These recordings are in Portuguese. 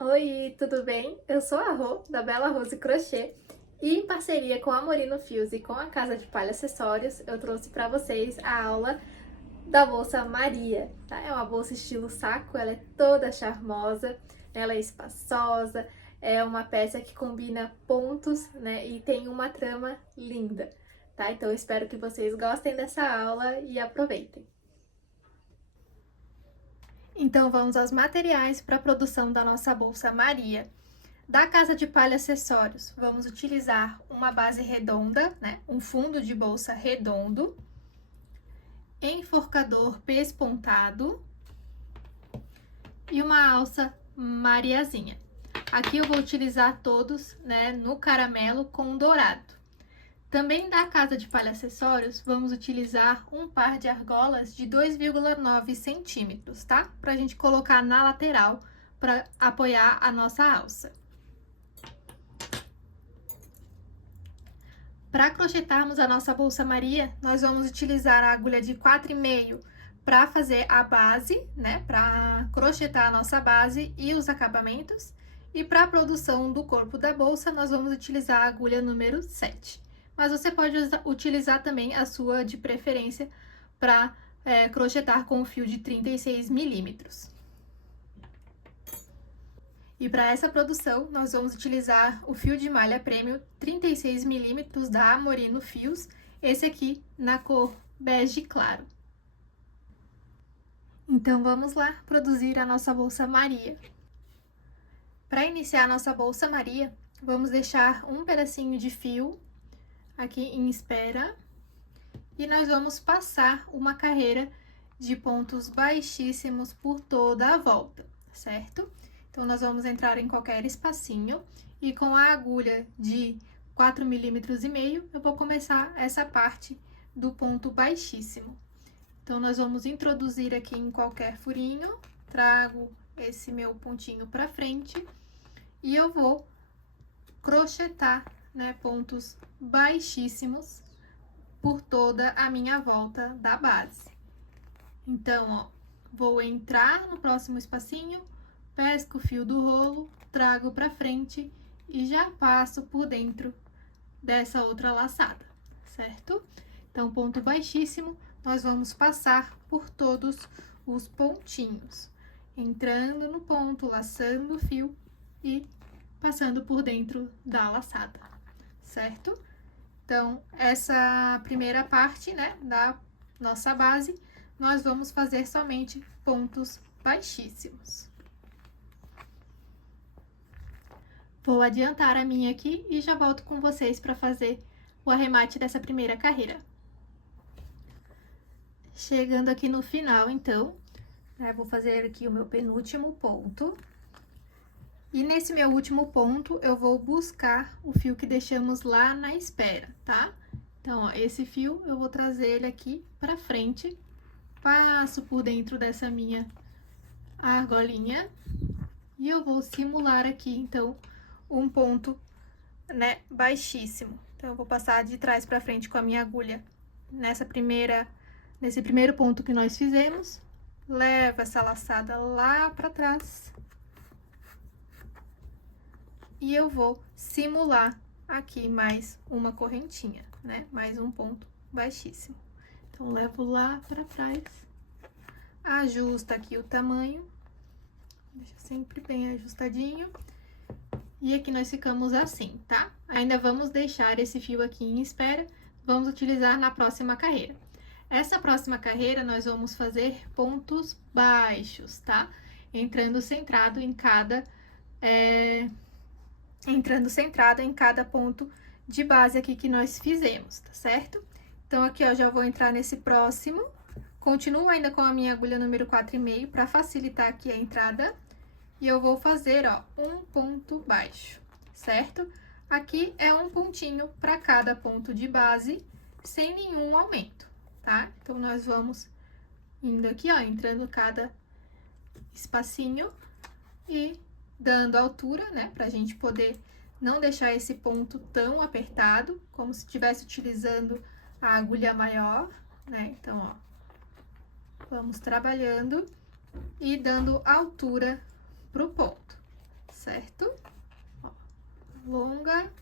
Oi, tudo bem? Eu sou a Rô, da Bela Rose Crochê, e em parceria com a Amorino Fios e com a Casa de Palha Acessórios, eu trouxe para vocês a aula da bolsa Maria, tá? É uma bolsa estilo saco, ela é toda charmosa, ela é espaçosa, é uma peça que combina pontos, né? E tem uma trama linda, tá? Então eu espero que vocês gostem dessa aula e aproveitem. Então vamos aos materiais para a produção da nossa bolsa Maria. Da Casa de Palha Acessórios, vamos utilizar uma base redonda, né? Um fundo de bolsa redondo, enforcador pespontado e uma alça mariazinha. Aqui eu vou utilizar todos, né, no caramelo com dourado. Também da Casa de Palha Acessórios, vamos utilizar um par de argolas de 2,9 centímetros, tá? Pra gente colocar na lateral para apoiar a nossa alça. Para crochetarmos a nossa bolsa Maria, nós vamos utilizar a agulha de 4,5 para fazer a base, né? Para crochetar a nossa base e os acabamentos. E para a produção do corpo da bolsa, nós vamos utilizar a agulha número 7. Mas você pode utilizar também a sua de preferência para crochetar com o fio de 36 milímetros. E para essa produção, nós vamos utilizar o fio de malha Premium 36 milímetros da Amorino Fios, esse aqui na cor bege claro. Então, vamos lá produzir a nossa bolsa Maria. Para iniciar a nossa bolsa Maria, vamos deixar um pedacinho de fio aqui em espera e nós vamos passar uma carreira de pontos baixíssimos por toda a volta, certo? Então, nós vamos entrar em qualquer espacinho e com a agulha de 4,5 milímetros, eu vou começar essa parte do ponto baixíssimo. Então, nós vamos introduzir aqui em qualquer furinho, trago esse meu pontinho para frente e eu vou crochetar, né, pontos baixíssimos por toda a minha volta da base. Então, ó, vou entrar no próximo espacinho, pesco o fio do rolo, trago para frente e já passo por dentro dessa outra laçada, certo? Então, ponto baixíssimo, nós vamos passar por todos os pontinhos, entrando no ponto, laçando o fio e passando por dentro da laçada, certo? Então, essa primeira parte, né, da nossa base, nós vamos fazer somente pontos baixíssimos. Vou adiantar a minha aqui e já volto com vocês para fazer o arremate dessa primeira carreira. Chegando aqui no final, então, vou fazer aqui o meu penúltimo ponto. E nesse meu último ponto, eu vou buscar o fio que deixamos lá na espera, tá? Então, ó, esse fio eu vou trazer ele aqui pra frente, passo por dentro dessa minha argolinha e eu vou simular aqui, então, um ponto, né, baixíssimo. Então, eu vou passar de trás pra frente com a minha agulha nesse primeiro ponto que nós fizemos, levo essa laçada lá pra trás e eu vou simular aqui mais uma correntinha, né? Mais um ponto baixíssimo. Então, levo lá pra trás, ajusta aqui o tamanho, deixa sempre bem ajustadinho. E aqui nós ficamos assim, tá? Ainda vamos deixar esse fio aqui em espera, vamos utilizar na próxima carreira. Essa próxima carreira, nós vamos fazer pontos baixos, tá? Entrando centrado em cada ponto de base aqui que nós fizemos, tá certo? Então, aqui, ó, já vou entrar nesse próximo, continuo ainda com a minha agulha número 4,5 para facilitar aqui a entrada, e eu vou fazer, ó, um ponto baixo, certo? Aqui é um pontinho para cada ponto de base, sem nenhum aumento, tá? Então, nós vamos indo aqui, ó, entrando cada espacinho e dando altura, né, pra gente poder não deixar esse ponto tão apertado, como se estivesse utilizando a agulha maior, né? Então, ó, vamos trabalhando e dando altura pro ponto, certo? Ó, alonga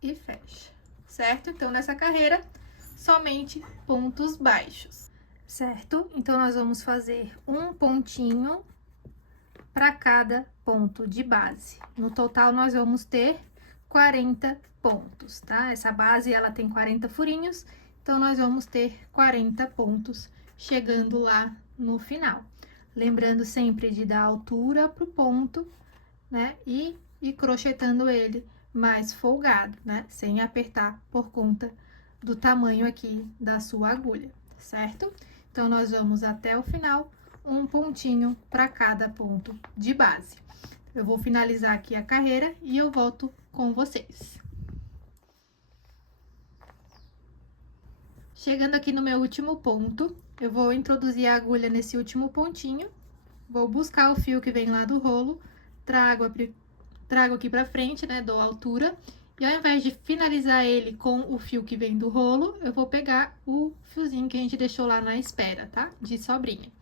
e fecha, certo? Então, nessa carreira, somente pontos baixos, certo? Então, nós vamos fazer um pontinho para cada ponto de base. No total, nós vamos ter 40 pontos, tá? Essa base, ela tem 40 furinhos, então, nós vamos ter 40 pontos chegando lá no final. Lembrando sempre de dar altura pro ponto, né? E crochetando ele mais folgado, né? Sem apertar por conta do tamanho aqui da sua agulha, certo? Então, nós vamos até o final, um pontinho para cada ponto de base. Eu vou finalizar aqui a carreira e eu volto com vocês. Chegando aqui no meu último ponto, eu vou introduzir a agulha nesse último pontinho, vou buscar o fio que vem lá do rolo, trago aqui pra frente, né, dou altura, e ao invés de finalizar ele com o fio que vem do rolo, eu vou pegar o fiozinho que a gente deixou lá na espera, tá? De sobrinha.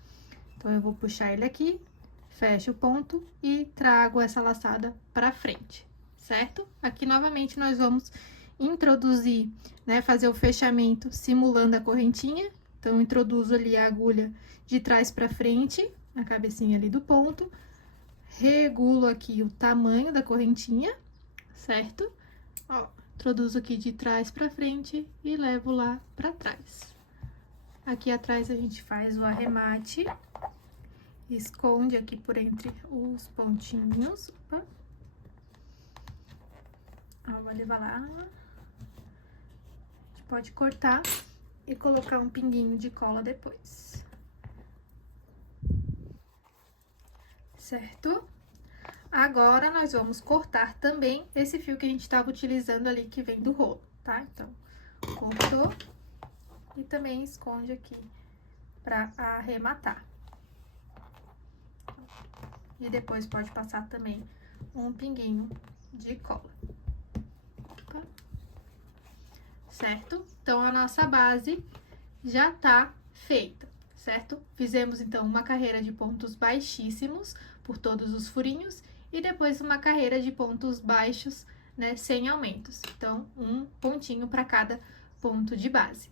Então, eu vou puxar ele aqui, fecho o ponto e trago essa laçada pra frente, certo? Aqui, novamente, nós vamos introduzir, né, fazer o fechamento simulando a correntinha. Então, eu introduzo ali a agulha de trás pra frente, na cabecinha ali do ponto, regulo aqui o tamanho da correntinha, certo? Ó, introduzo aqui de trás pra frente e levo lá pra trás. Aqui atrás a gente faz o arremate, esconde aqui por entre os pontinhos. Opa. Ó, vou levar lá. A gente pode cortar e colocar um pinguinho de cola depois. Certo? Agora, nós vamos cortar também esse fio que a gente estava utilizando ali, que vem do rolo, tá? Então, cortou e também esconde aqui pra arrematar. E depois pode passar também um pinguinho de cola. Tá? Certo? Então, a nossa base já tá feita, certo? Fizemos, então, uma carreira de pontos baixíssimos por todos os furinhos e depois uma carreira de pontos baixos, né, sem aumentos. Então, um pontinho para cada ponto de base.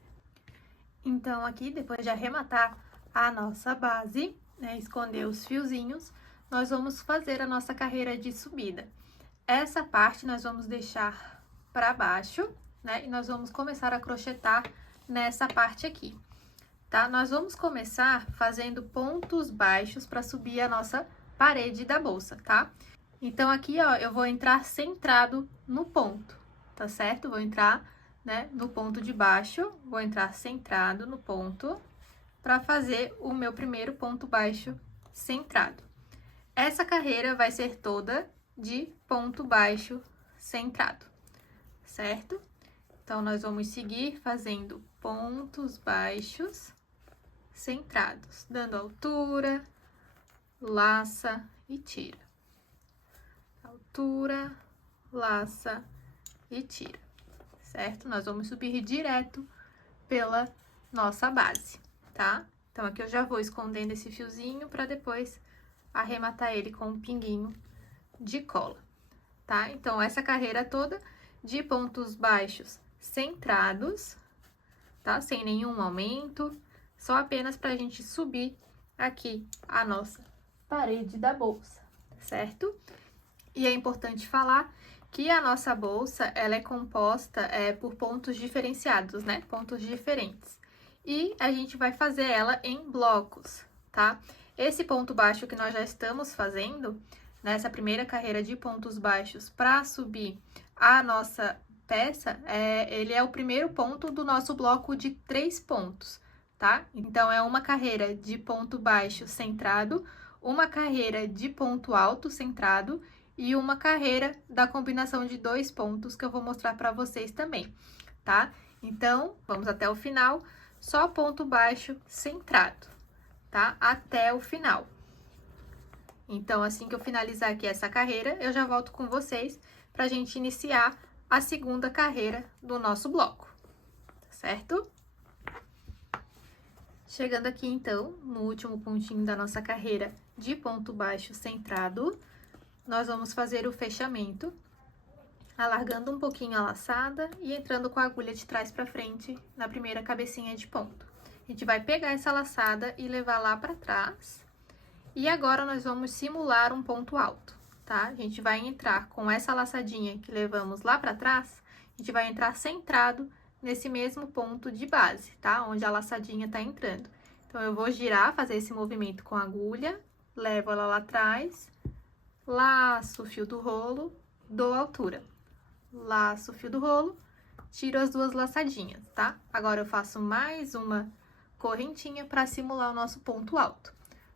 Então, aqui, depois de arrematar a nossa base, né, esconder os fiozinhos, nós vamos fazer a nossa carreira de subida. Essa parte nós vamos deixar para baixo, né, e nós vamos começar a crochetar nessa parte aqui, tá? Nós vamos começar fazendo pontos baixos para subir a nossa parede da bolsa, tá? Então, aqui, ó, eu vou entrar centrado no ponto, tá certo? Vou entrar, né, no ponto de baixo, vou entrar centrado no ponto para fazer o meu primeiro ponto baixo centrado. Essa carreira vai ser toda de ponto baixo centrado, certo? Então, nós vamos seguir fazendo pontos baixos centrados, dando altura, laça e tira. Altura, laça e tira, certo? Nós vamos subir direto pela nossa base, tá? Então, aqui eu já vou escondendo esse fiozinho para depois arrematar ele com um pinguinho de cola, tá? Então, essa carreira toda de pontos baixos centrados, tá? Sem nenhum aumento, só apenas pra gente subir aqui a nossa parede da bolsa, certo? E é importante falar que a nossa bolsa, ela é composta por pontos diferenciados, né? Pontos diferentes. E a gente vai fazer ela em blocos, tá? Esse ponto baixo que nós já estamos fazendo, nessa primeira carreira de pontos baixos para subir a nossa peça, ele é o primeiro ponto do nosso bloco de 3 pontos, tá? Então, é uma carreira de ponto baixo centrado, uma carreira de ponto alto centrado e uma carreira da combinação de 2 pontos que eu vou mostrar para vocês também, tá? Então, vamos até o final, só ponto baixo centrado, tá? Até o final. Então, assim que eu finalizar aqui essa carreira, eu já volto com vocês pra gente iniciar a segunda carreira do nosso bloco, certo? Chegando aqui, então, no último pontinho da nossa carreira de ponto baixo centrado, nós vamos fazer o fechamento, alargando um pouquinho a laçada e entrando com a agulha de trás para frente na primeira cabecinha de ponto. A gente vai pegar essa laçada e levar lá para trás. E agora, nós vamos simular um ponto alto, tá? A gente vai entrar com essa laçadinha que levamos lá para trás, a gente vai entrar centrado nesse mesmo ponto de base, tá? Onde a laçadinha tá entrando. Então, eu vou girar, fazer esse movimento com a agulha, levo ela lá atrás, laço o fio do rolo, dou altura. Laço o fio do rolo, tiro as duas laçadinhas, tá? Agora, eu faço mais uma correntinha para simular o nosso ponto alto,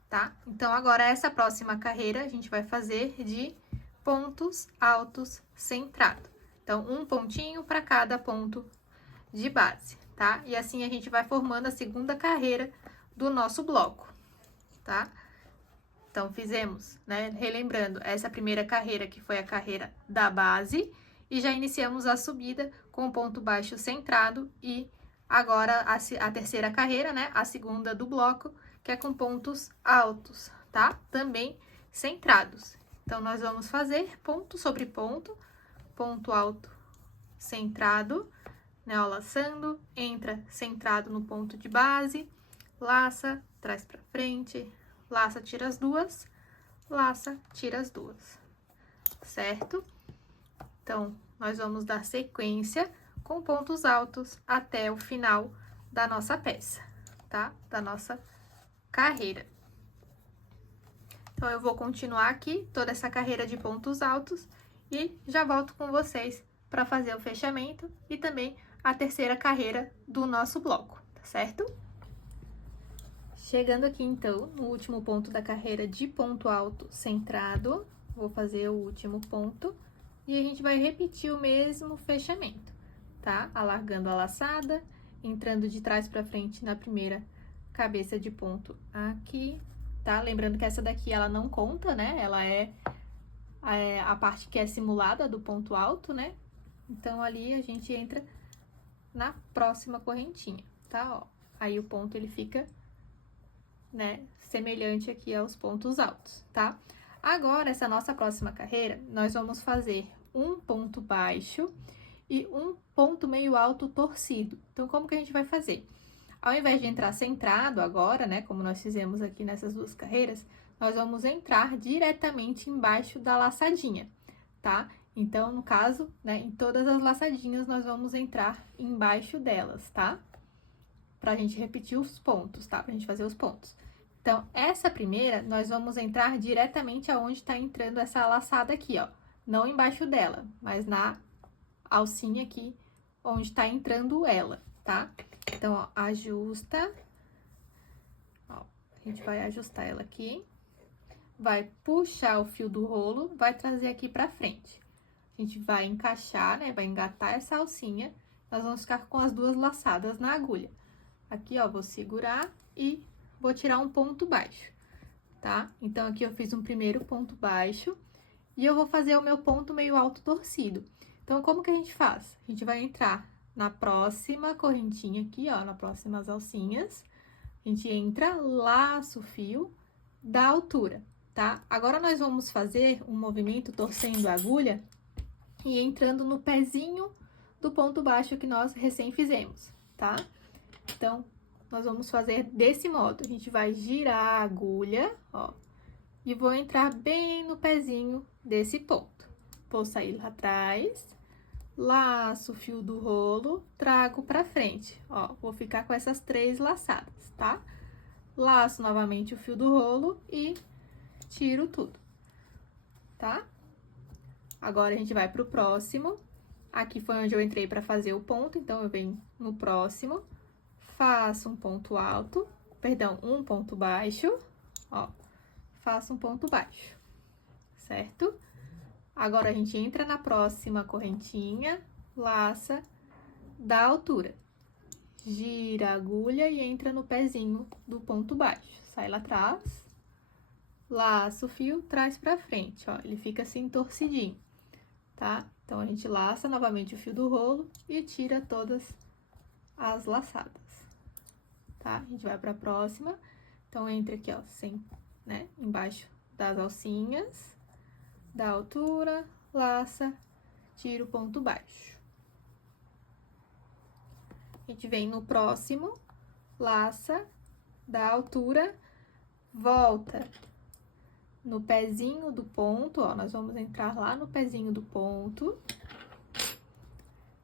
tá? Então, agora, essa próxima carreira, a gente vai fazer de pontos altos centrado. Então, um pontinho para cada ponto de base, tá? E assim, a gente vai formando a segunda carreira do nosso bloco, tá? Então, fizemos, né? Relembrando, essa primeira carreira que foi a carreira da base, e já iniciamos a subida com o ponto baixo centrado, e agora a terceira carreira, né? A segunda do bloco, que é com pontos altos, tá? Também centrados. Então, nós vamos fazer ponto sobre ponto, ponto alto centrado, né? Ó, laçando, entra centrado no ponto de base, laça, traz pra frente, laça, tira as duas, laça, tira as duas, certo? Então, nós vamos dar sequência com pontos altos até o final da nossa peça, tá? Da nossa carreira. Então, eu vou continuar aqui toda essa carreira de pontos altos e já volto com vocês para fazer o fechamento e também a terceira carreira do nosso bloco, tá certo? Chegando aqui, então, no último ponto da carreira de ponto alto centrado, vou fazer o último ponto e a gente vai repetir o mesmo fechamento, tá? Alargando a laçada, entrando de trás para frente na primeira cabeça de ponto aqui, tá? Lembrando que essa daqui, ela não conta, né? Ela é a parte que é simulada do ponto alto, né? Então, ali a gente entra na próxima correntinha, tá? Ó, aí o ponto, ele fica, né, semelhante aqui aos pontos altos, tá? Agora, essa nossa próxima carreira, nós vamos fazer um ponto baixo e um ponto meio alto torcido. Então, como que a gente vai fazer? Ao invés de entrar centrado agora, né, como nós fizemos aqui nessas duas carreiras, nós vamos entrar diretamente embaixo da laçadinha, tá? Então, no caso, né, em todas as laçadinhas, nós vamos entrar embaixo delas, tá? Pra gente repetir os pontos, tá? Pra gente fazer os pontos. Então, essa primeira, nós vamos entrar diretamente aonde tá entrando essa laçada aqui, ó. Não embaixo dela, mas na alcinha aqui, onde tá entrando ela, tá? Então, ó, ajusta. Ó, a gente vai ajustar ela aqui. Vai puxar o fio do rolo, vai trazer aqui pra frente. A gente vai encaixar, né? Vai engatar essa alcinha. Nós vamos ficar com as duas laçadas na agulha. Aqui, ó, vou segurar e vou tirar um ponto baixo, tá? Então, aqui eu fiz um primeiro ponto baixo e eu vou fazer o meu ponto meio alto torcido. Então, como que a gente faz? A gente vai entrar na próxima correntinha aqui, ó, nas próximas alcinhas. A gente entra, laça o fio, dá altura, tá? Agora, nós vamos fazer um movimento torcendo a agulha e entrando no pezinho do ponto baixo que nós recém fizemos, tá? Então, nós vamos fazer desse modo. A gente vai girar a agulha, ó, e vou entrar bem no pezinho desse ponto. Vou sair lá atrás, laço o fio do rolo, trago pra frente, ó. Vou ficar com essas 3 laçadas, tá? Laço novamente o fio do rolo e tiro tudo, tá? Agora, a gente vai pro próximo. Aqui foi onde eu entrei pra fazer o ponto, então, eu venho no próximo, faço um ponto alto, perdão, um ponto baixo, ó, faço um ponto baixo, certo? Agora, a gente entra na próxima correntinha, laça, dá altura, gira a agulha e entra no pezinho do ponto baixo, sai lá atrás, laça o fio, traz pra frente, ó, ele fica assim torcidinho, tá? Então, a gente laça novamente o fio do rolo e tira todas as laçadas. tá? A gente vai pra próxima. Então, entra aqui, ó, né, embaixo das alcinhas, da altura, laça, tira o ponto baixo. A gente vem no próximo, laça, da altura, volta no pezinho do ponto, ó, nós vamos entrar lá no pezinho do ponto,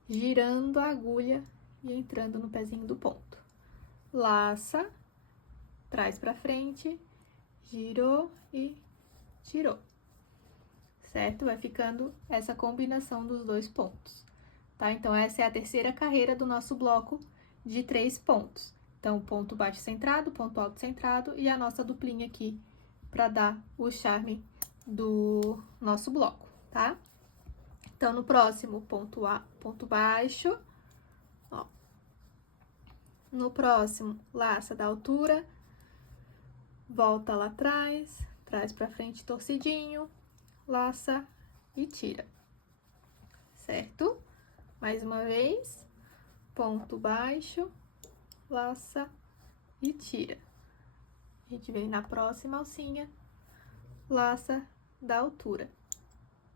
girando a agulha e entrando no pezinho do ponto. Laça, traz pra frente, girou e tirou, certo? Vai ficando essa combinação dos dois pontos, tá? Então, essa é a terceira carreira do nosso bloco de 3 pontos. Então, ponto baixo centrado, ponto alto centrado e a nossa duplinha aqui para dar o charme do nosso bloco, tá? Então, no próximo, ponto baixo, ó. No próximo, laça da altura, volta lá atrás, traz pra frente torcidinho, laça e tira, certo? Mais uma vez, ponto baixo, laça e tira. A gente vem na próxima alcinha, laça da altura,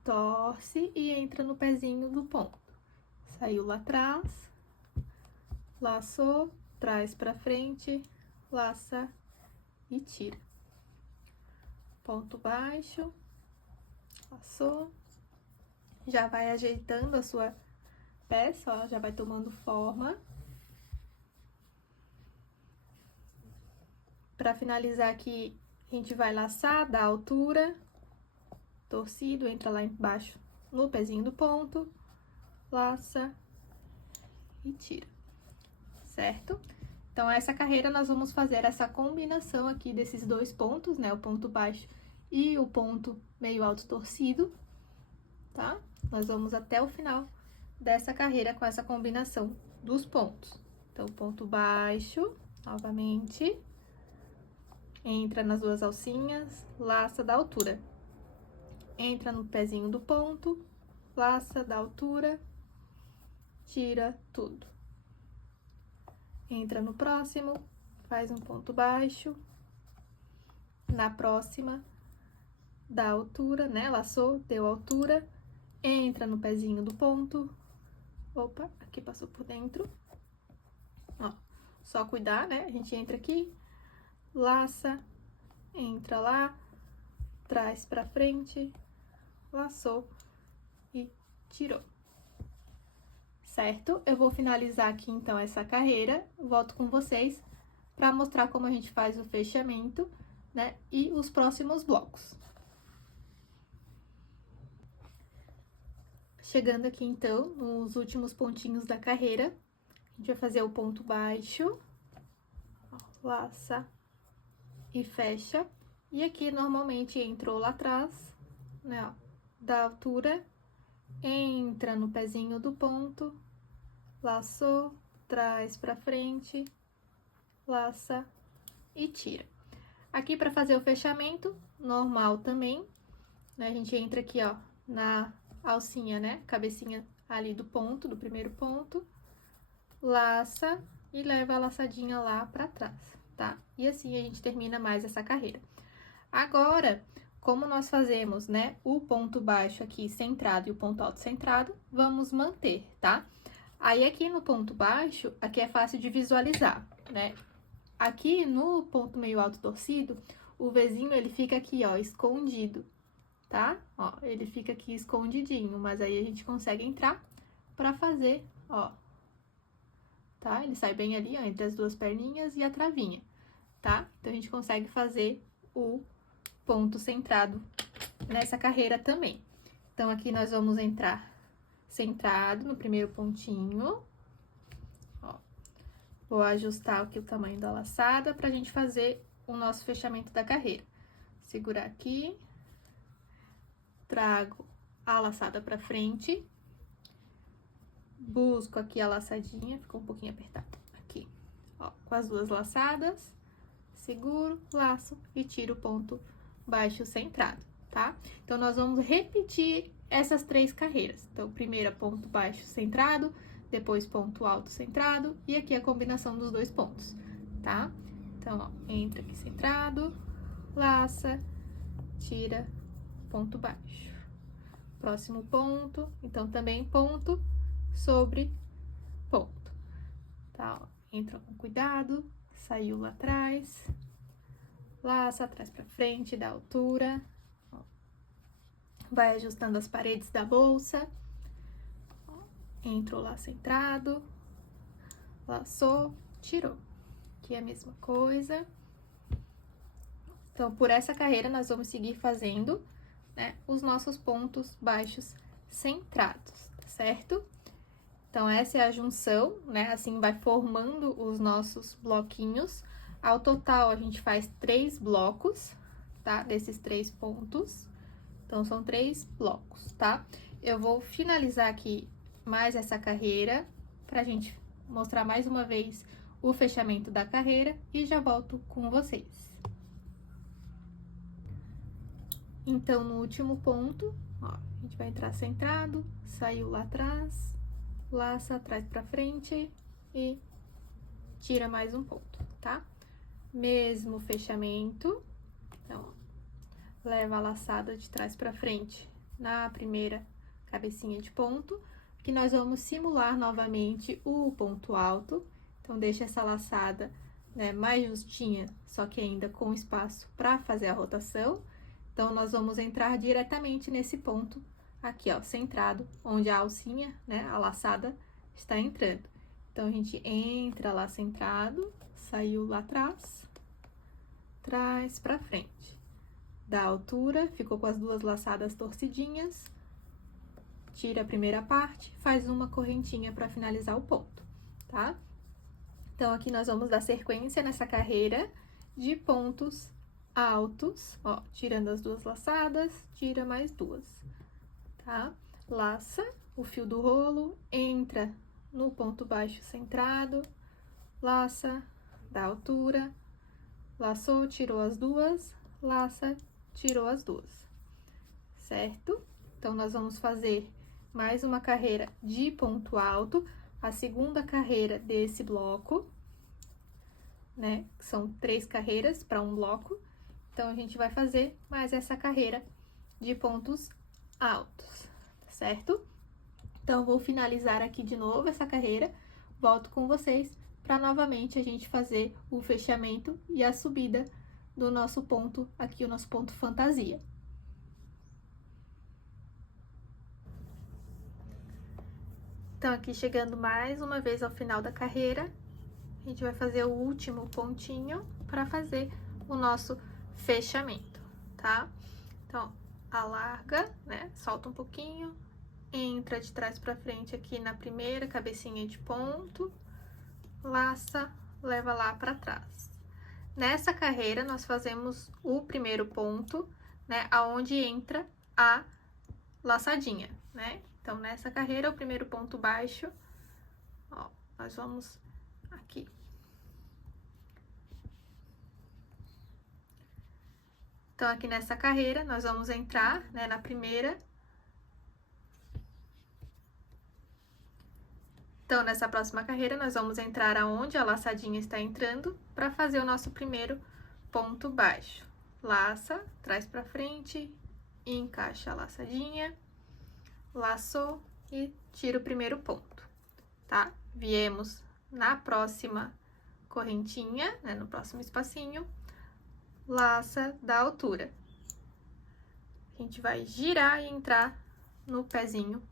torce e entra no pezinho do ponto. Saiu lá atrás, laçou, traz pra frente, laça e tira. Ponto baixo, laçou, já vai ajeitando a sua peça, ó, já vai tomando forma. Para finalizar aqui, a gente vai laçar da altura, torcido, entra lá embaixo no pezinho do ponto, laça e tira, certo? Então, essa carreira nós vamos fazer essa combinação aqui desses dois pontos, né? O ponto baixo e o ponto meio alto torcido, tá? Nós vamos até o final dessa carreira com essa combinação dos pontos. Então, ponto baixo, novamente, entra nas duas alcinhas, laça da altura. Entra no pezinho do ponto, laça da altura, tira tudo. Entra no próximo, faz um ponto baixo. Na próxima, dá altura, né? Laçou, deu altura. Entra no pezinho do ponto. Opa, aqui passou por dentro. Ó, só cuidar, né? A gente entra aqui, laça, entra lá, traz pra frente, laçou e tirou, certo? Eu vou finalizar aqui, então, essa carreira, volto com vocês para mostrar como a gente faz o fechamento, né, e os próximos blocos. Chegando aqui, então, nos últimos pontinhos da carreira, a gente vai fazer o ponto baixo, ó, laça e fecha. E aqui, normalmente, entrou lá atrás, né, ó, da altura, entra no pezinho do ponto, laçou, traz pra frente, laça e tira. Aqui, pra fazer o fechamento, normal também, né, a gente entra aqui, ó, na alcinha, né, cabecinha ali do ponto, do primeiro ponto, laça e leva a laçadinha lá pra trás, tá? E assim a gente termina mais essa carreira. Agora, como nós fazemos, né, o ponto baixo aqui centrado e o ponto alto centrado, vamos manter, tá? Aí, aqui no ponto baixo, aqui é fácil de visualizar, né? Aqui no ponto meio alto torcido, o Vzinho, ele fica aqui, ó, escondido, tá? Ó, ele fica aqui escondidinho, mas aí a gente consegue entrar pra fazer, ó, tá? Ele sai bem ali, ó, entre as duas perninhas e a travinha, tá? Então, a gente consegue fazer o ponto centrado nessa carreira também. Então, aqui nós vamos entrar centrado no primeiro pontinho, ó. Vou ajustar aqui o tamanho da laçada pra gente fazer o nosso fechamento da carreira. Segurar aqui, trago a laçada pra frente, busco aqui a laçadinha, ficou um pouquinho apertado, aqui, ó, com as duas laçadas, seguro, laço e tiro o ponto baixo centrado, tá? Então, nós vamos repetir essas 3 carreiras. Então, primeiro ponto baixo centrado, depois ponto alto centrado, e aqui a combinação dos dois pontos. tá? Então, ó, entra aqui centrado, laça, tira, ponto baixo. Próximo ponto, então também ponto sobre ponto, tá? Ó, entra com cuidado, saiu lá atrás, laça atrás pra frente, da altura, ó. Vai ajustando as paredes da bolsa, ó. Entrou lá centrado, laçou, tirou. Aqui é a mesma coisa. Então, por essa carreira, nós vamos seguir fazendo, né, os nossos pontos baixos centrados, tá certo? Então, essa é a junção, né? Assim, vai formando os nossos bloquinhos. Ao total, a gente faz 3 blocos, tá? Desses 3 pontos. Então, são 3 blocos, tá? Eu vou finalizar aqui mais essa carreira, pra gente mostrar mais uma vez o fechamento da carreira e já volto com vocês. Então, no último ponto, ó, a gente vai entrar centrado, saiu lá atrás, laça atrás pra frente e tira mais um ponto, tá? Mesmo fechamento, então, ó, leva a laçada de trás pra frente na primeira cabecinha de ponto, que nós vamos simular novamente o ponto alto. Então, deixa essa laçada, né, mais justinha, só que ainda com espaço pra fazer a rotação. Então, nós vamos entrar diretamente nesse ponto aqui, ó, centrado, onde a alcinha, né, a laçada está entrando. Então, a gente entra lá centrado, saiu lá atrás, traz pra frente. Da altura, ficou com as duas laçadas torcidinhas, tira a primeira parte, faz uma correntinha para finalizar o ponto, tá? Então, aqui nós vamos dar sequência nessa carreira de pontos altos, ó, tirando as duas laçadas, tira mais duas, tá? Laça o fio do rolo, entra no ponto baixo centrado, laça, da altura, laçou, tirou as duas, laça, tirou as duas, certo? Então, nós vamos fazer mais uma carreira de ponto alto, a segunda carreira desse bloco, né? São 3 carreiras para um bloco. Então, a gente vai fazer mais essa carreira de pontos altos, tá certo? Então, vou finalizar aqui de novo essa carreira, volto com vocês para novamente a gente fazer o fechamento e a subida do nosso ponto, aqui o nosso ponto fantasia. Então, aqui chegando mais uma vez ao final da carreira, a gente vai fazer o último pontinho para fazer o nosso fechamento, tá? Então, alarga, né? Solta um pouquinho, entra de trás pra frente aqui na primeira cabecinha de ponto, laça, leva lá pra trás. Nessa carreira, nós fazemos o primeiro ponto, né? Aonde entra a laçadinha, né? Então, nessa carreira, o primeiro ponto baixo, ó, nós vamos aqui. Então, aqui nessa carreira, nós vamos entrar, né, na primeira. Então, nessa próxima carreira, nós vamos entrar aonde a laçadinha está entrando para fazer o nosso primeiro ponto baixo. Laça, traz pra frente, encaixa a laçadinha, laçou e tira o primeiro ponto, tá? Viemos na próxima correntinha, né, no próximo espacinho, laça da altura. A gente vai girar e entrar no pezinho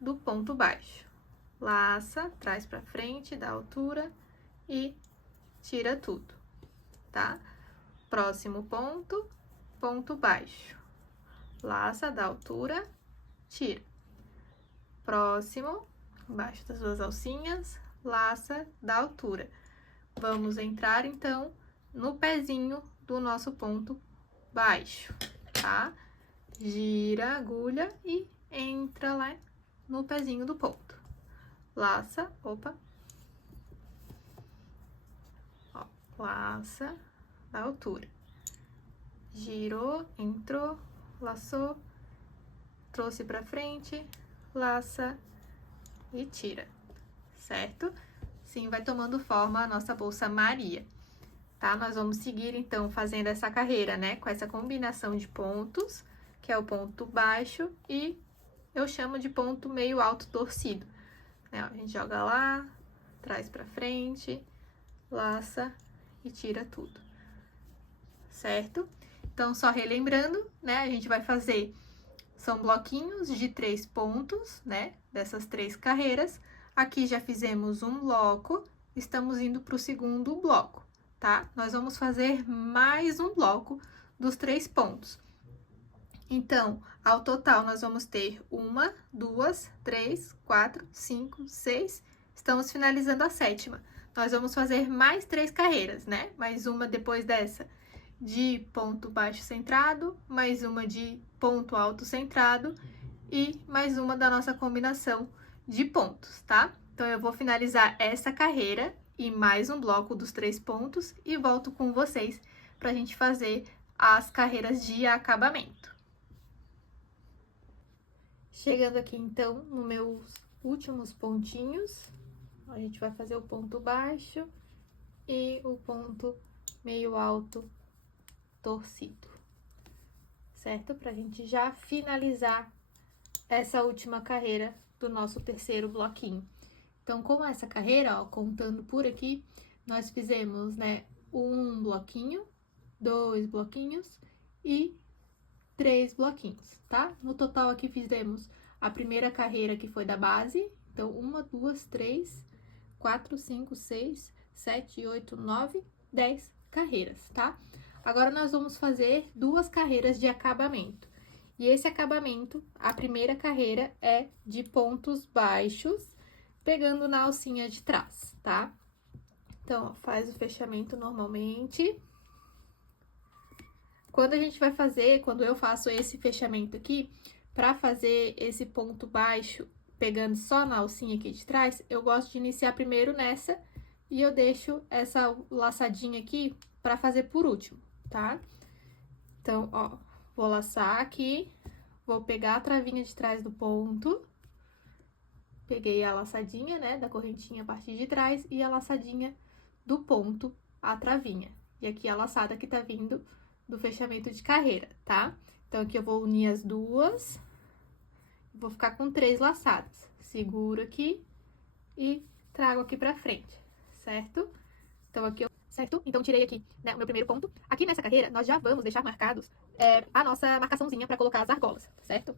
do ponto baixo. Laça, traz pra frente, da altura e tira tudo, tá? Próximo ponto, ponto baixo. Laça, da altura, tira. Próximo, embaixo das duas alcinhas, laça, da altura. Vamos entrar, então, no pezinho do nosso ponto baixo, tá? Gira a agulha e entra lá no pezinho do ponto. Laça, opa. Ó, laça da altura. Girou, entrou, laçou, trouxe pra frente, laça e tira, certo? Assim vai tomando forma a nossa Bolsa Maria. tá? Nós vamos seguir, então, fazendo essa carreira, né? Com essa combinação de pontos, que é o ponto baixo e eu chamo de ponto meio alto torcido. Né? A gente joga lá, traz pra frente, laça e tira tudo, certo? Então, só relembrando, né? A gente vai fazer, são bloquinhos de 3 pontos, né? Dessas 3 carreiras. Aqui já fizemos um bloco, estamos indo para o segundo bloco, tá? Nós vamos fazer mais um bloco dos 3 pontos. Então, ao total, nós vamos ter 1, 2, 3, 4, 5, 6. Estamos finalizando a 7ª. Nós vamos fazer mais 3 carreiras, né? Mais uma depois dessa de ponto baixo centrado, mais uma de ponto alto centrado e mais uma da nossa combinação de pontos, tá? Então, eu vou finalizar essa carreira e mais um bloco dos 3 pontos e volto com vocês para a gente fazer as carreiras de acabamento. Chegando aqui, então, nos meus últimos pontinhos, a gente vai fazer o ponto baixo e o ponto meio alto torcido, certo? Pra gente já finalizar essa última carreira do nosso terceiro bloquinho. Então, com essa carreira, ó, contando por aqui, nós fizemos, né, um bloquinho, 2 bloquinhos e 3 bloquinhos, tá? No total aqui fizemos a primeira carreira que foi da base, então 1, 2, 3, 4, 5, 6, 7, 8, 9, 10 carreiras, tá? Agora nós vamos fazer 2 carreiras de acabamento. E esse acabamento, a primeira carreira é de pontos baixos, pegando na alcinha de trás, tá? Então, ó, faz o fechamento normalmente. Quando a gente vai fazer, quando eu faço esse fechamento aqui, para fazer esse ponto baixo, pegando só na alcinha aqui de trás, eu gosto de iniciar primeiro nessa e eu deixo essa laçadinha aqui para fazer por último, tá? Então, ó, vou laçar aqui, vou pegar a travinha de trás do ponto, peguei a laçadinha, né, da correntinha a partir de trás e a laçadinha do ponto, a travinha. E aqui a laçada que tá vindo do fechamento de carreira, tá? Então, aqui eu vou unir as duas, vou ficar com 3 laçadas. Seguro aqui e trago aqui pra frente, certo? Então, aqui eu... Certo? Então, tirei aqui, né, o meu primeiro ponto. Aqui nessa carreira, nós já vamos deixar marcados a nossa marcaçãozinha pra colocar as argolas, certo?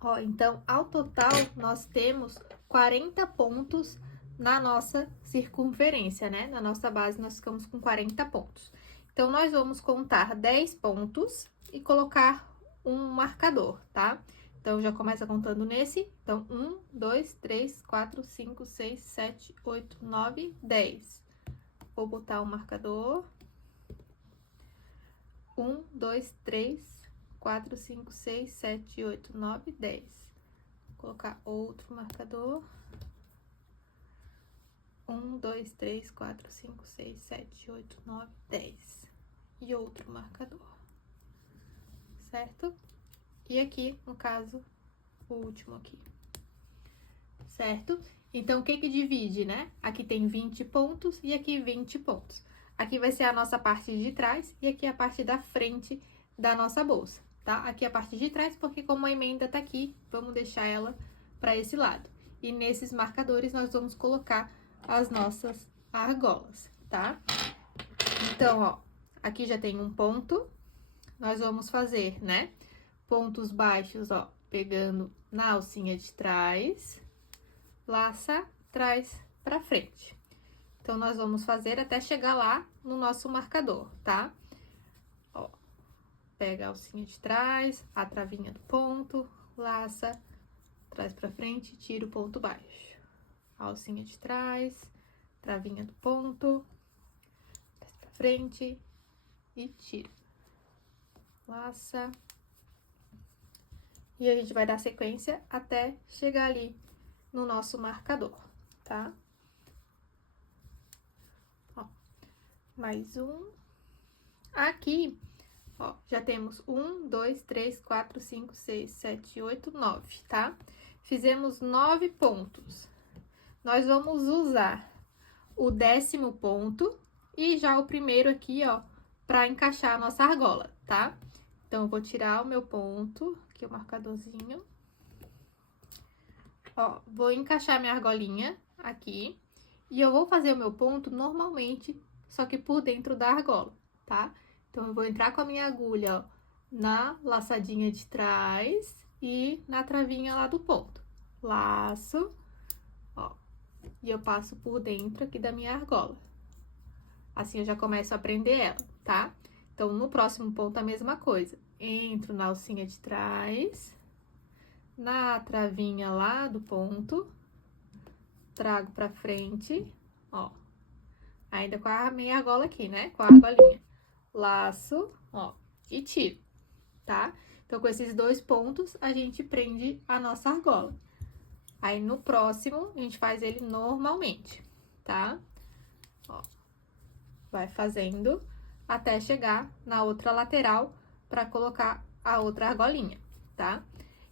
Ó, então, ao total, nós temos 40 pontos na nossa circunferência, né? Na nossa base, nós ficamos com 40 pontos. Então, nós vamos contar 10 pontos e colocar um marcador, tá? Então, já começa contando nesse. Então, 1, 2, 3, 4, 5, 6, 7, 8, 9, 10. Vou botar o marcador. 1, 2, 3, 4, 5, 6, 7, 8, 9, 10. Vou colocar outro marcador. 1, 2, 3, 4, 5, 6, 7, 8, 9, 10. E outro marcador, certo? E aqui, no caso, o último aqui, certo? Então, o que que divide, né? Aqui tem 20 pontos e aqui 20 pontos. Aqui vai ser a nossa parte de trás e aqui a parte da frente da nossa bolsa, tá? Aqui a parte de trás, porque como a emenda tá aqui, vamos deixar ela para esse lado. E nesses marcadores, nós vamos colocar as nossas argolas, tá? Então, ó, aqui já tem um ponto, nós vamos fazer, né? Pontos baixos, ó, pegando na alcinha de trás, laça, traz pra frente. Então, nós vamos fazer até chegar lá no nosso marcador, tá? Ó, pega a alcinha de trás, a travinha do ponto, laça, traz pra frente, tira o ponto baixo. A alcinha de trás, travinha do ponto, traz pra frente e tira. Laça. E a gente vai dar sequência até chegar ali no nosso marcador, tá? Ó, mais um. Aqui, ó, já temos 1, 2, 3, 4, 5, 6, 7, 8, 9, tá? Fizemos 9 pontos. Nós vamos usar o 10º ponto e já o primeiro aqui, ó, pra encaixar a nossa argola, tá? Então, eu vou tirar o meu ponto, aqui o marcadorzinho. Ó, vou encaixar minha argolinha aqui. E eu vou fazer o meu ponto normalmente, só que por dentro da argola, tá? Então, eu vou entrar com a minha agulha, ó, na laçadinha de trás e na travinha lá do ponto. Laço, ó, e eu passo por dentro aqui da minha argola. Assim, eu já começo a prender ela, tá? Então, no próximo ponto, a mesma coisa. Entro na alcinha de trás, na travinha lá do ponto, trago pra frente, ó. Ainda com a minha argola aqui, né? Com a argolinha. Laço, ó, e tiro, tá? Então, com esses 2 pontos, a gente prende a nossa argola. Aí, no próximo, a gente faz ele normalmente, tá? Ó, vai fazendo até chegar na outra lateral pra colocar a outra argolinha, tá?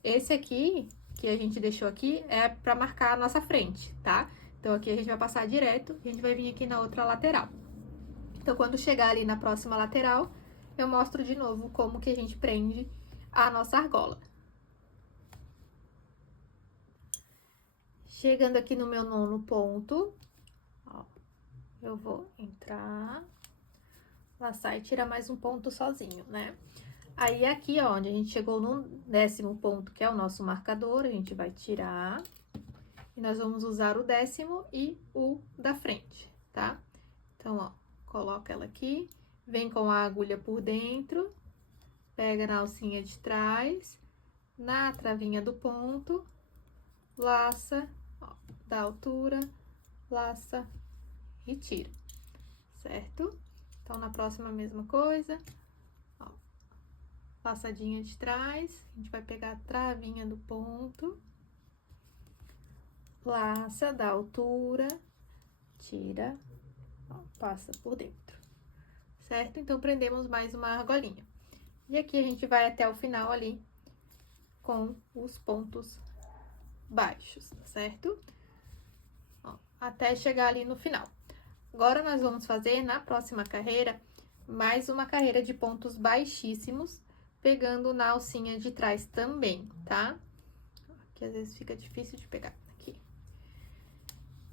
Esse aqui, que a gente deixou aqui, é pra marcar a nossa frente, tá? Então, aqui a gente vai passar direto, a gente vai vir aqui na outra lateral. Então, quando chegar ali na próxima lateral, eu mostro de novo como que a gente prende a nossa argola. Chegando aqui no meu 9º ponto, ó, eu vou entrar, laçar e tirar mais um ponto sozinho, né? Aí, aqui, ó, onde a gente chegou no 10º ponto, que é o nosso marcador, a gente vai tirar. E nós vamos usar o 10º e o da frente, tá? Então, ó, coloca ela aqui, vem com a agulha por dentro, pega na alcinha de trás, na travinha do ponto, laça, ó, da altura, laça e tira, certo? Então, na próxima, a mesma coisa, ó, laçadinha de trás, a gente vai pegar a travinha do ponto, laça da altura, tira, ó, passa por dentro, certo? Então, prendemos mais uma argolinha. E aqui a gente vai até o final ali com os pontos baixos, certo? Ó, até chegar ali no final. Agora, nós vamos fazer na próxima carreira mais uma carreira de pontos baixíssimos, pegando na alcinha de trás também, tá? Que às vezes fica difícil de pegar aqui.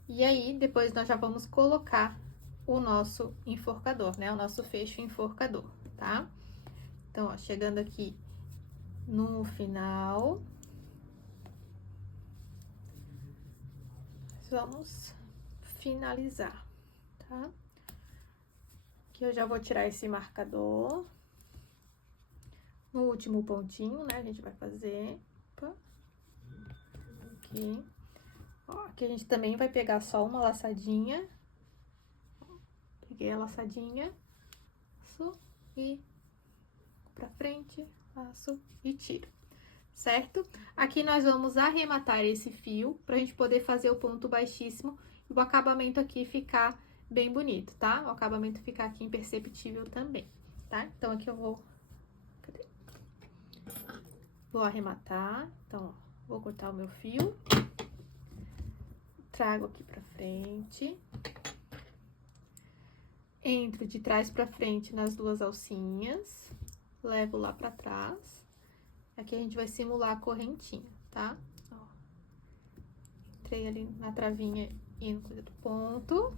E aí, depois nós já vamos colocar o nosso enforcador, né? O nosso fecho enforcador, tá? Então, ó, chegando aqui no final, vamos finalizar, tá? Aqui eu já vou tirar esse marcador. No último pontinho, né, a gente vai fazer. Opa. Aqui. Ó, aqui a gente também vai pegar só uma laçadinha. Peguei a laçadinha. Laço e pra frente, laço e tiro. Certo? Aqui nós vamos arrematar esse fio pra gente poder fazer o ponto baixíssimo e o acabamento aqui ficar bem bonito, tá? O acabamento ficar aqui imperceptível também, tá? Então, aqui eu vou... Cadê? Vou arrematar. Então, ó, vou cortar o meu fio. Trago aqui pra frente. Entro de trás pra frente nas 2 alcinhas. Levo lá pra trás. Aqui a gente vai simular a correntinha, tá? Ó. Entrei ali na travinha e no coisa do ponto.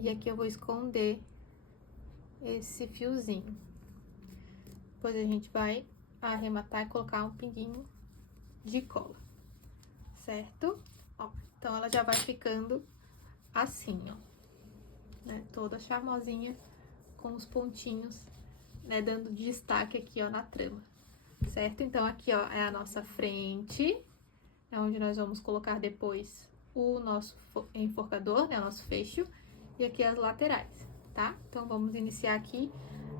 E aqui eu vou esconder esse fiozinho. Depois a gente vai arrematar e colocar um pinguinho de cola, certo? Ó, então, ela já vai ficando assim, ó, né? Toda charmosinha, com os pontinhos, né? Dando destaque aqui, ó, na trama, certo? Então, aqui, ó, é a nossa frente, é onde nós vamos colocar depois o nosso enforcador, né? O nosso fecho, e aqui as laterais, tá? Então, vamos iniciar aqui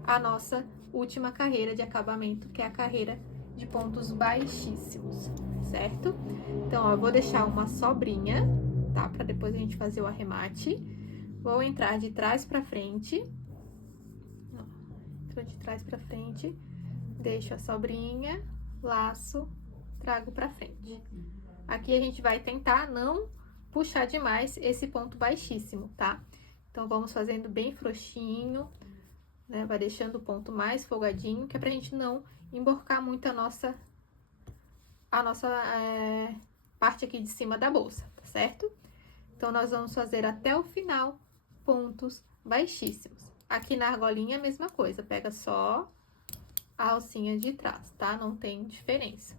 a nossa última carreira de acabamento, que é a carreira de pontos baixíssimos, certo? Então, ó, eu vou deixar uma sobrinha, tá? Pra depois a gente fazer o arremate. Vou entrar de trás pra frente. Ó, entro de trás pra frente, deixo a sobrinha, laço, trago pra frente. Aqui a gente vai tentar não puxar demais esse ponto baixíssimo, tá? Então, vamos fazendo bem frouxinho, né? Vai deixando o ponto mais folgadinho, que é pra gente não emborcar muito a nossa parte aqui de cima da bolsa, tá certo? Então, nós vamos fazer até o final pontos baixíssimos. Aqui na argolinha, a mesma coisa, pega só a alcinha de trás, tá? Não tem diferença.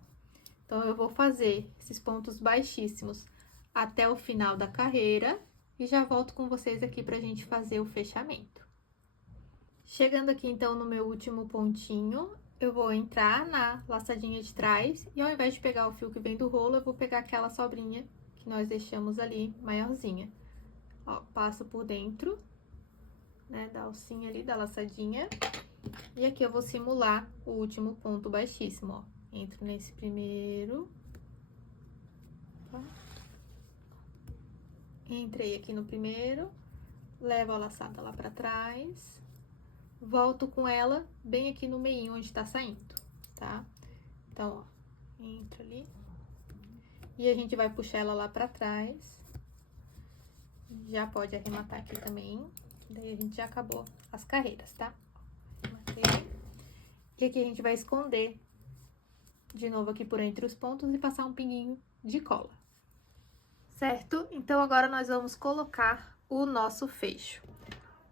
Então, eu vou fazer esses pontos baixíssimos até o final da carreira e já volto com vocês aqui pra gente fazer o fechamento. Chegando aqui, então, no meu último pontinho, eu vou entrar na laçadinha de trás e ao invés de pegar o fio que vem do rolo, eu vou pegar aquela sobrinha que nós deixamos ali, maiorzinha. Ó, passo por dentro, né, da alcinha ali, da laçadinha. E aqui eu vou simular o último ponto baixíssimo, ó. Entro nesse primeiro. Tá? Entrei aqui no primeiro, levo a laçada lá pra trás. Volto com ela bem aqui no meio onde tá saindo, tá? Então, ó, entro ali. E a gente vai puxar ela lá pra trás. Já pode arrematar aqui também. Daí, a gente já acabou as carreiras, tá? Arrematei. E aqui a gente vai esconder de novo aqui por entre os pontos e passar um pinguinho de cola. Certo? Então, agora nós vamos colocar o nosso fecho.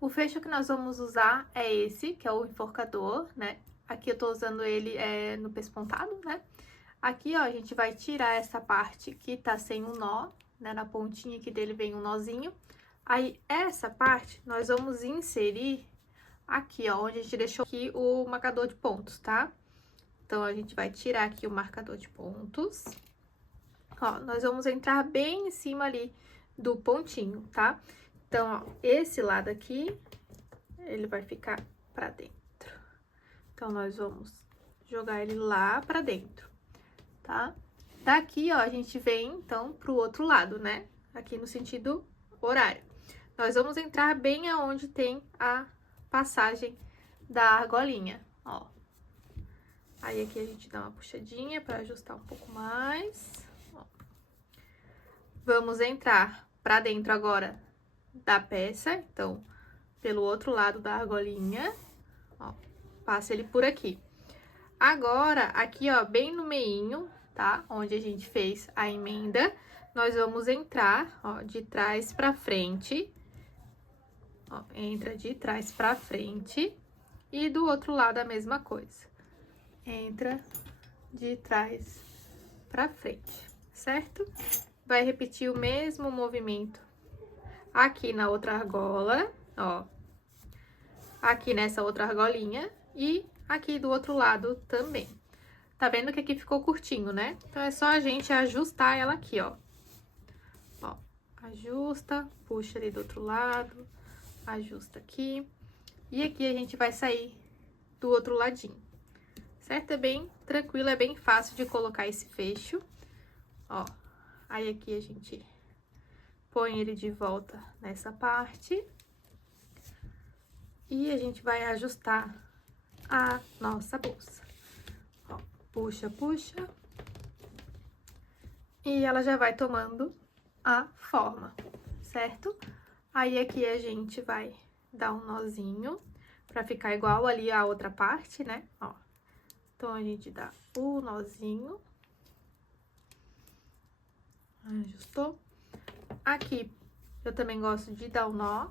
O fecho que nós vamos usar é esse, que é o enforcador, né? Aqui eu tô usando ele no pespontado, né? Aqui, ó, a gente vai tirar essa parte que tá sem um nó, né? Na pontinha aqui dele vem um nozinho. Aí, essa parte, nós vamos inserir aqui, ó, onde a gente deixou aqui o marcador de pontos, tá? Então, a gente vai tirar aqui o marcador de pontos. Ó, nós vamos entrar bem em cima ali do pontinho, tá? Então, ó, esse lado aqui, ele vai ficar pra dentro. Então, nós vamos jogar ele lá pra dentro, tá? Daqui, ó, a gente vem, então, pro outro lado, né? Aqui no sentido horário. Nós vamos entrar bem aonde tem a passagem da argolinha, ó. Aí, aqui a gente dá uma puxadinha pra ajustar um pouco mais, ó. Vamos entrar pra dentro agora da peça, então, pelo outro lado da argolinha, ó, passa ele por aqui. Agora, aqui, ó, bem no meinho, tá? Onde a gente fez a emenda, nós vamos entrar, ó, de trás pra frente, ó, entra de trás pra frente, e do outro lado a mesma coisa. Entra de trás pra frente, certo? Vai repetir o mesmo movimento aqui na outra argola, ó. Aqui nessa outra argolinha e aqui do outro lado também. Tá vendo que aqui ficou curtinho, né? Então, é só a gente ajustar ela aqui, ó. Ó, ajusta, puxa ali do outro lado, ajusta aqui. E aqui a gente vai sair do outro ladinho, certo? É bem tranquilo, é bem fácil de colocar esse fecho, ó. Aí, aqui a gente põe ele de volta nessa parte. E a gente vai ajustar a nossa bolsa. Ó, puxa, puxa. E ela já vai tomando a forma, certo? Aí, aqui a gente vai dar um nozinho pra ficar igual ali a outra parte, né? Ó. Então, a gente dá o nozinho. Ajustou. Aqui, eu também gosto de dar um nó.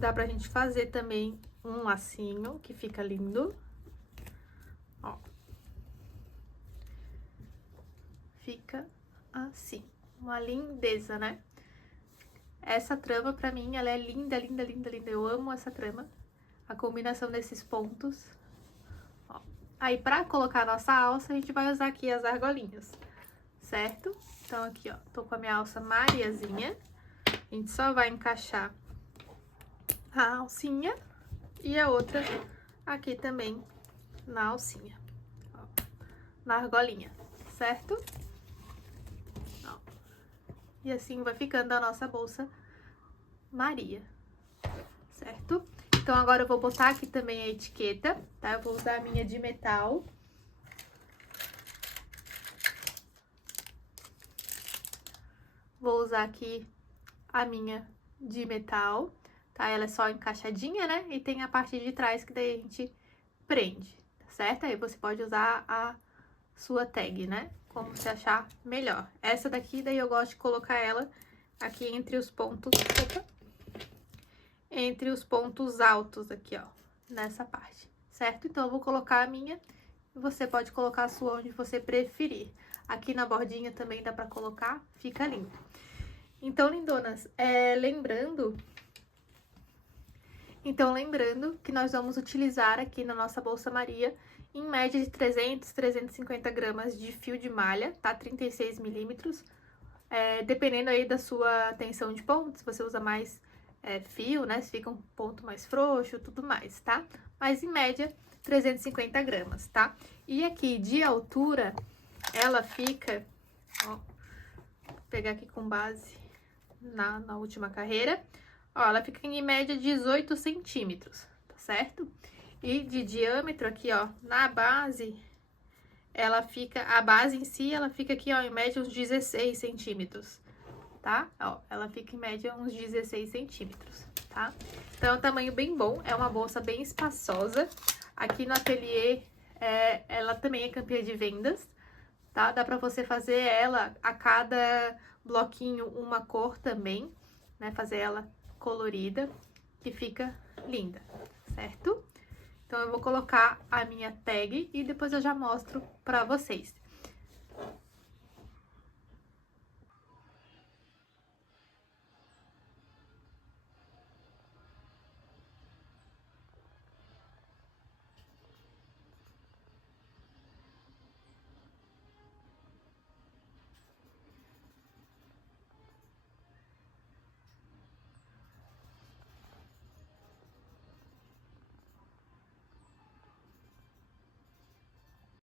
Dá pra gente fazer também um lacinho, que fica lindo. Ó. Fica assim, uma lindeza, né? Essa trama, pra mim, ela é linda, linda, linda, linda. Eu amo essa trama. A combinação desses pontos. Ó. Aí, pra colocar a nossa alça, a gente vai usar aqui as argolinhas, certo? Então, aqui, ó, tô com a minha alça Mariazinha. A gente só vai encaixar a alcinha e a outra aqui também na alcinha, ó, na argolinha, certo? Ó. E assim vai ficando a nossa bolsa Maria, certo? Então, agora eu vou botar aqui também a etiqueta, tá? Eu vou usar a minha de metal. Vou usar aqui a minha de metal, tá? Ela é só encaixadinha, né? E tem a parte de trás que daí a gente prende, tá certo? Aí você pode usar a sua tag, né? Como você achar melhor. Essa daqui, daí eu gosto de colocar ela aqui entre os pontos... Opa! Entre os pontos altos aqui, ó. Nessa parte, certo? Então, eu vou colocar a minha... Você pode colocar a sua onde você preferir. Aqui na bordinha também dá pra colocar, fica lindo. Então, lindonas, lembrando que nós vamos utilizar aqui na nossa Bolsa Maria, em média de 300, 350 gramas de fio de malha, tá? 36 milímetros. Dependendo aí da sua tensão de ponto, se você usa mais fio, né? Se fica um ponto mais frouxo, tudo mais, tá? Mas, em média, 350 gramas, tá? E aqui, de altura, ela fica, ó, vou pegar aqui com base na última carreira, ó, ela fica em média 18 centímetros, tá certo? E de diâmetro aqui, ó, na base, ela fica, a base em si, ela fica aqui, ó, em média uns 16 centímetros, tá? Ó, ela fica em média uns 16 centímetros, tá? Então, é um tamanho bem bom, é uma bolsa bem espaçosa. Aqui no ateliê, ela também é campeã de vendas, tá? Dá pra você fazer ela a cada bloquinho uma cor também, né? Fazer ela colorida, que fica linda, certo? Então, eu vou colocar a minha tag e depois eu já mostro pra vocês.